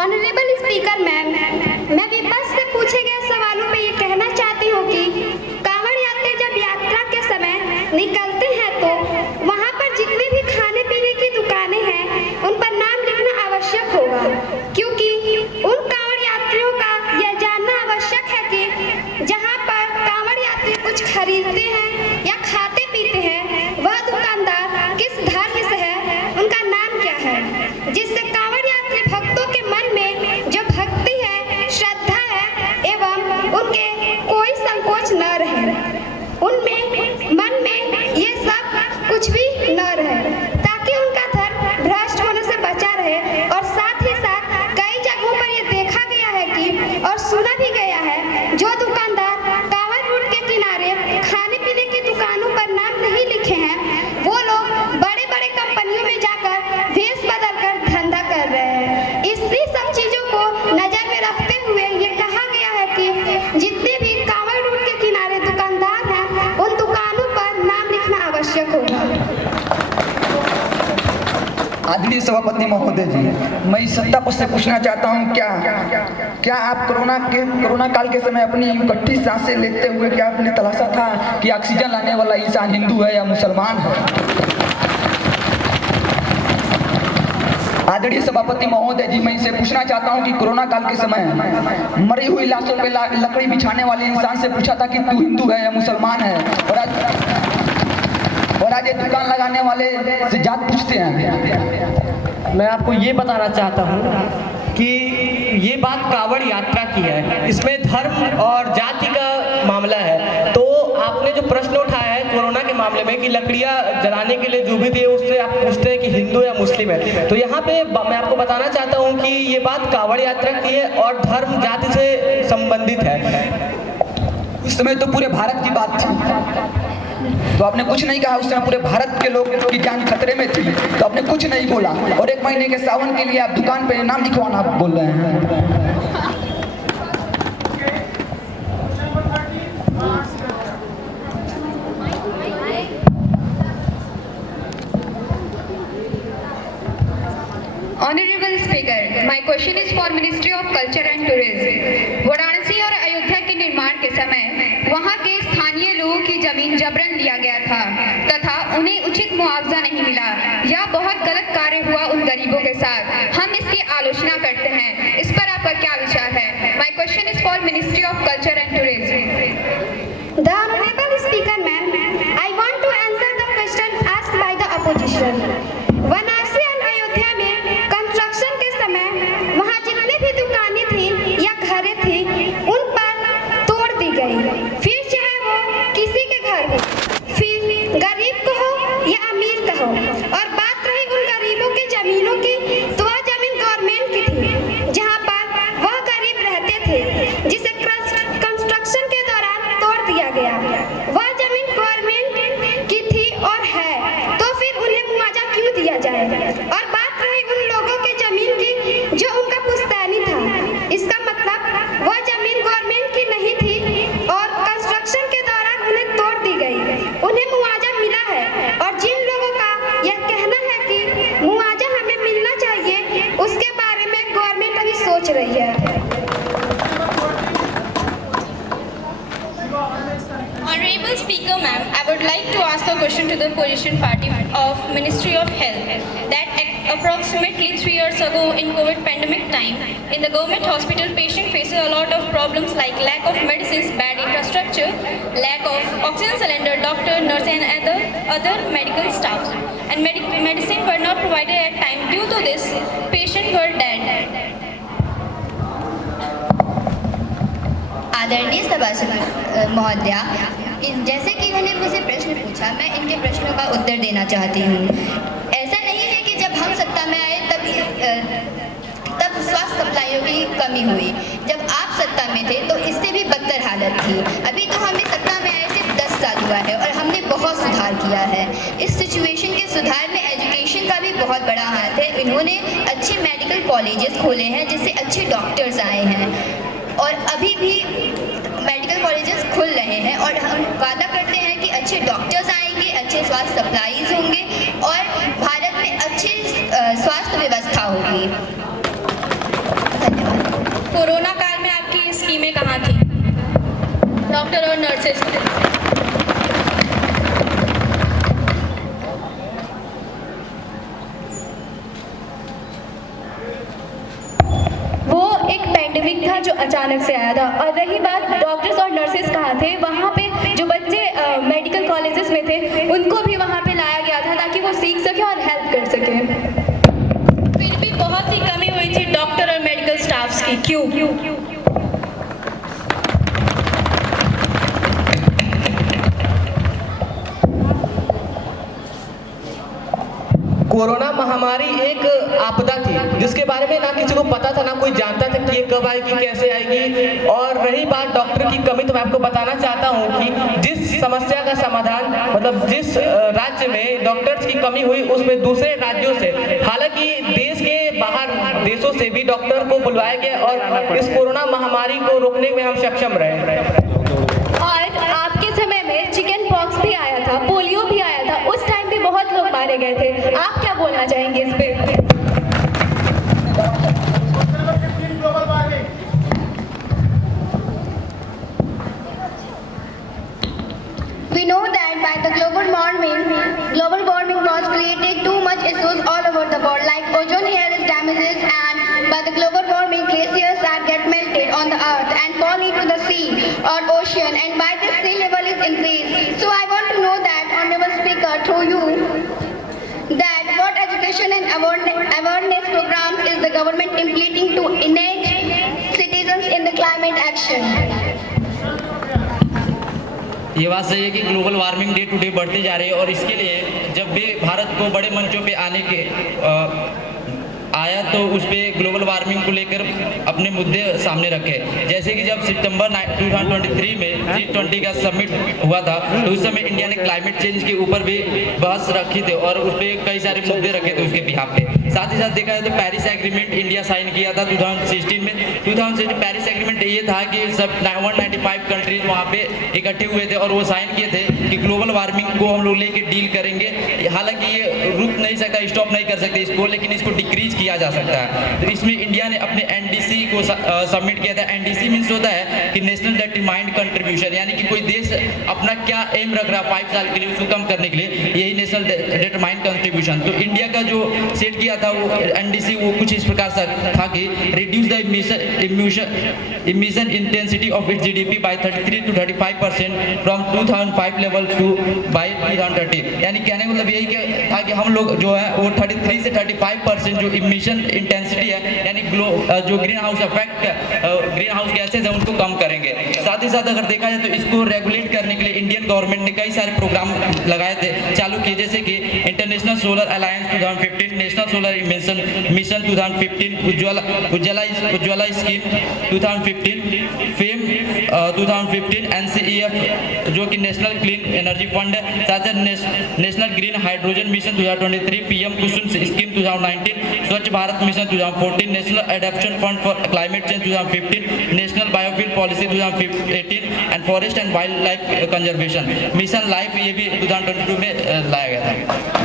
Honourable speaker ma'am, मैं विपक्ष से पूछे गए सवालों पे ये कहना चाहती हूँ कि कांवड़ यात्री जब यात्रा के समय निकलते हैं तो वहाँ पर जितने भी खाने पीने की दुकानें हैं उन पर नाम लिखना आवश्यक होगा, क्योंकि उन कांवड़ यात्रियों का यह जानना आवश्यक है कि जहाँ पर कांवड़ यात्री कुछ खरीदते हैं या खाते पीते हैं वह दुकानदार किस धर्म से है, उनका नाम क्या है, जिससे कांवड़ यात्री भक्तों के मन में जो भक्ति है, श्रद्धा है एवं उनके कोई संकोच न रहे, उनमें मन में ये सब कुछ भी न रहे, ताकि उनका धर्म भ्रष्ट होने से बचा रहे। और साथ ही साथ कई जगहों पर ये देखा गया है कि और सुना भी गया है, जो दुकानदार कांवड़ रोड के किनारे खाने पीने की दुकानों पर नाम नहीं लिखे हैं वो लोग बड़े बड़े कंपनियों में जाकर वेश बदल कर धंधा कर रहे हैं। इसी सब चीजों को नजर में रखते हुए ये कहा गया है कि जितने भी कांवड़ रोड के किनारे दुकानदार हैं उन दुकानों पर नाम लिखना आवश्यक होगा। आदरणीय सभापति महोदय जी, मैं इस सत्ता पक्ष से पूछना चाहता हूं, क्या आप कोरोना काल के समय अपनी इकट्ठी सांसें लेते हुए क्या आपने तलाशा था कि ऑक्सीजन लाने वाला इंसान हिंदू है या मुसलमान है? आदरणीय सभापति महोदय जी, मैं इसे पूछना चाहता हूं कि कोरोना काल के समय मरी हुई लाशों पे लकड़ी बिछाने वाले इंसान से पूछा था कि तू हिंदू है या मुसलमान है, और आज ये दुकान लगाने वाले से जात पूछते हैं। मैं आपको ये बताना चाहता हूँ कि ये बात कांवड़ यात्रा की है, इसमें धर्म और जाति का मामला है। तो आपने जो प्रश्न उठाया है कोरोना के मामले में कि लकड़ियाँ जलाने के लिए जो भी दिए उससे आप पूछते हैं कि हिंदू या मुस्लिम है, तो यहाँ पे मैं आपको बताना चाहता हूँ कि ये बात कांवड़ यात्रा की है और धर्म जाति से संबंधित है। उस समय तो पूरे भारत की बात थी, तो आपने कुछ नहीं कहा। उस समय पूरे भारत के लोग की जान खतरे में थी, तो आपने कुछ नहीं बोला। और 1 महीने के सावन के लिए आप दुकान पे नाम लिखवाना बोल रहे हैं। Honorable Speaker, my question is for Ministry of Culture and Tourism. Varanasi और अयोध्या के निर्माण के समय वहां के स्थानीय लोगों की जमीन जबरन लिया गया था तथा उन्हें उचित मुआवजा नहीं मिला। यह बहुत गलत कार्य हुआ उन गरीबों के साथ। हम इसकी आलोचना करते हैं, इस पर आपका क्या विचार है? My question is for Ministry of Culture and Tourism. The Honorable Speaker, ma'am, I want to answer the question asked by the opposition. Varanasi और अयोध्या में कंस्ट्रक्शन के समय वहाँ जितने भी दुकानें थी या घरें थी उन पर तोड़ दी गई, फिर चाहे वो किसी के घर हो, फिर गरीब को हो या अमीर का हो। और बात रही उन गरीबों की जमीनों की, तो वह जमीन गवर्नमेंट की थी जहाँ पर वह गरीब रहते थे, जिसे कंस्ट्रक्शन के दौरान तोड़ दिया गया। वह जमीन गवर्नमेंट की थी और है, तो फिर उन्हें मुआवजा क्यों दिया जाए? और बात रही उन लोगों की जमीन की जो उनका पुश्तैनी था, इसका मतलब वह जमीन गवर्नमेंट की नहीं थी और कंस्ट्रक्शन के दौरान उन्हें तोड़ दी गई, उन्हें मुआवजा मिला है। और जिन लोगों का यह कहना है कि मुआवजा हमें मिलना चाहिए, उसके बारे में गवर्नमेंट अभी सोच रही है। Honorable Speaker, ma'am, I would like to ask a question to the opposition party of Ministry of Health. That approximately 3 years ago in COVID pandemic time, in the government hospital, patient faces a lot of problems like lack of medicines, bad infrastructure, lack of oxygen cylinder, doctor, nurse and other medical staff. And medicine were not provided at time. Due to this, patients were dead. आदरणीय सभासद महोदया, जैसे कि इन्होंने मुझसे प्रश्न पूछा, मैं इनके प्रश्नों का उत्तर देना चाहती हूँ। ऐसा नहीं है कि जब हम सत्ता में आए तब स्वास्थ्य सप्लाइयों की कमी हुई। जब आप सत्ता में थे तो इससे भी बदतर हालत थी। अभी तो हमें सत्ता में आए सिर्फ 10 साल हुआ है और हमने बहुत सुधार किया है। इस सिचुएशन के सुधार में एजुकेशन का भी बहुत बड़ा हाथ है। इन्होंने अच्छे मेडिकल कॉलेजेस खोले हैं जिससे अच्छे डॉक्टर्स आए हैं और अभी भी मेडिकल कॉलेजेस खुल रहे हैं और हम वादा करते हैं कि अच्छे डॉक्टर्स आएंगे, अच्छे स्वास्थ्य सप्लाईज होंगे और भारत में अच्छी स्वास्थ्य व्यवस्था डॉक्टर और नर्सेस को। वो एक पैंडेमिक था जो अचानक से आया था। और रही बात डॉक्टर्स और नर्सेस कहाँ थे, वहाँ पे जो बच्चे मेडिकल कॉलेजेस में थे उनको भी वहाँ पे लाया गया था ताकि वो सीख सके और हेल्प कर सके। फिर भी बहुत ही कमी हुई थी डॉक्टर और मेडिकल स्टाफ्स की। क्यों? कोरोना महामारी एक आपदा थी जिसके बारे में ना किसी को पता था, ना कोई जानता था कि ये कब आएगी, कैसे आएगी। और रही बात डॉक्टर की कमी, तो मैं आपको बताना चाहता हूँ कि जिस समस्या का समाधान मतलब जिस राज्य में डॉक्टर्स की कमी हुई उसमें दूसरे राज्यों से, हालांकि देश के बाहर देशों से भी डॉक्टर को बुलवाया गया और इस कोरोना महामारी को रोकने में हम सक्षम रहे। और आपके समय में चिकन पॉक्स भी आया था, पोलियो भी आया था, उस टाइम भी बहुत लोग मारे गए थे। आप क्या बोलना चाहेंगे इस पे? We know that by the global warming was created too much issues all over the world, like ozone layer is damages, and by the global warming glaciers that get melted on the earth and fall into the sea or ocean, and by this sea level is increased. So I want to know that, Honorable Speaker, through you, that what education and awareness programs is the government implementing to engage citizens in the climate action? ये बात सही है कि global warming day to day बढ़ती जा रही है और इसके लिए जब भी भारत को बड़े मंचों पे आने के आया तो उस पर ग्लोबल वार्मिंग को लेकर अपने मुद्दे सामने रखे। जैसे कि जब सितंबर 2023 में G20 का समिट हुआ था तो उस समय इंडिया ने क्लाइमेट चेंज के ऊपर भी बहस रखी थी और उस पर कई सारे मुद्दे रखे थे उसके बिहाफ पे। साथ ही साथ देखा जाए तो पेरिस एग्रीमेंट इंडिया साइन किया था 2016 में। 2016 पेरिस एग्रीमेंट ये था कि सब 195 कंट्रीज वहाँ पे इकट्ठे हुए थे और वो साइन किए थे कि ग्लोबल वार्मिंग को हम लोग लेके डील करेंगे। हालांकि ये रुक नहीं सकता, स्टॉप नहीं कर सकते इसको, लेकिन इसको डिक्रीज किया जा सकता है। तो इसमें इंडिया ने अपने एनडीसी को सबमिट किया था। एनडीसी मीन्स होता है कि नेशनल डिटरमाइंड कंट्रीब्यूशन, यानी कि कोई देश अपना क्या एम रख रहा है 5 साल के लिए उसको कम करने के लिए, यही नेशनल डिटरमाइंड कंट्रीब्यूशन। तो इंडिया का जो सेट किया था वो एनडीसी वो कुछ इस प्रकार से था कि reduce the emission intensity of its GDP by 33 to 35% from 2005 level to by 2030। यानी कहने का मतलब यही था कि हम लोग जो है वो 33 से 35% जो इमिशन इंटेंसिटी है यानी जो green house effect green house gases है उनको कम करेंगे। साथ ही साथ अगर देखा जाए तो इसको रेगुलेट करने के लिए इंडियन गवर्नमेंट ने कई सारे प्रोग्राम लगाए थे, चालू किए, जैसे कि international solar alliance 2015, national solar mission 2015, Ujjwala scheme 2015, fame 2015, NCEF जो कि नेशनल क्लीन एनर्जी फंड है, साथ साथ national green hydrogen mission 2023, PM कुसुम स्कीम 2019, स्वच्छ Bharat mission 2014, national adaptation fund for climate change 2015, national biofuel policy 2018 and forest and wild life conservation mission life, ये भी 2022 में लाया गया था।